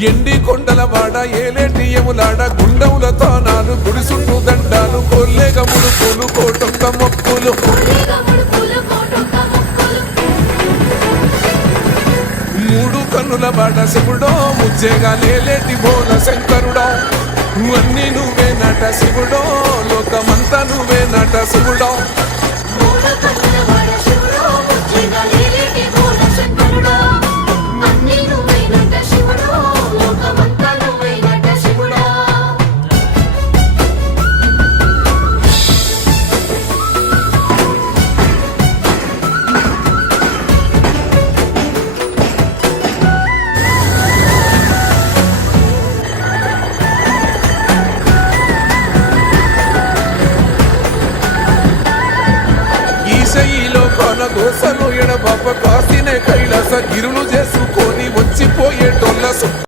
ఎండి కొండల వాడ ఏలేటి ఎములాడ గుండముల తానాలు గుడిసుట్టు దండాలు కొల్లేగ ముడుపులు కోటొక్క మొక్కులు మూడు కన్నుల బాట శివుడో ముచ్చేగా లేలేటి బోల శంకరుడో అన్ని నువ్వే నట శివుడో లోకమంతా నువ్వే నట శివుడో దోసలు ఎడబాప కాసినే కైలాస గిరులు